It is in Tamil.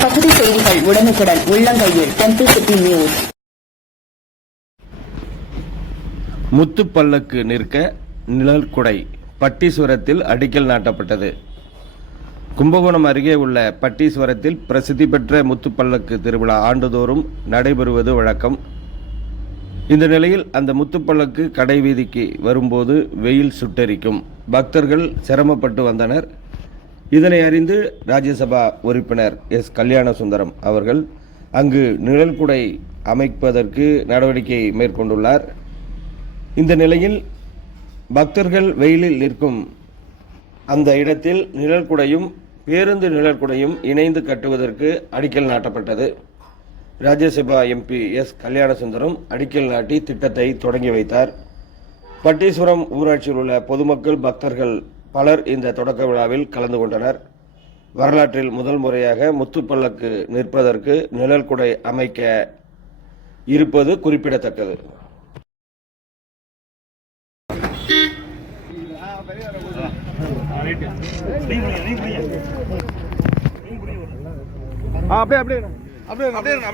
பகுதி செய்திகள் உடனுக்குடன் உள்ளங்கையில் டெம்பிள் சிட்டி நியூஸ். முத்துப்பல்லக்கு நிற்க நிழற்குடை பட்டீஸ்வரத்தில் அடிக்கல் நாட்டப்பட்டது. கும்பகோணம் அருகே உள்ள பட்டீஸ்வரத்தில் பிரசித்தி பெற்ற முத்துப்பல்லக்கு திருவிழா ஆண்டுதோறும் நடைபெறுவது வழக்கம். இந்த நிலையில் அந்த முத்துப்பல்லக்கு கடை வீதிக்கு வரும்போது வெயில் சுட்டெரிக்கும். பக்தர்கள் சிரமப்பட்டு வந்தனர். இதனை அறிந்து ராஜ்யசபா உறுப்பினர் எஸ். கல்யாணசுந்தரம் அவர்கள் அங்கு நிழல்குடை அமைப்பதற்கு நடவடிக்கை மேற்கொண்டுள்ளார். இந்த நிலையில் பக்தர்கள் வெயிலில் நிற்கும் அந்த இடத்தில் நிழல்குடையும் பேருந்து நிழல்குடையும் இணைந்து கட்டுவதற்கு அடிக்கல் நாட்டப்பட்டது. Rajya Sabha MP S. கல்யாணசுந்தரம் அடிக்கல் நாட்டி திட்டத்தை தொடங்கி வைத்தார். பட்டீஸ்வரம் ஊராட்சியில் உள்ள பொதுமக்கள் பக்தர்கள் பலர் இந்த தொடக்க விழாவில் கலந்து கொண்டனர். வரலாற்றில் முதல் முறையாக முத்துப்பல்லக்கு நிற்பதற்கு நிழல்குடை அமைக்க இருப்பது குறிப்பிடத்தக்கது. அப்படியே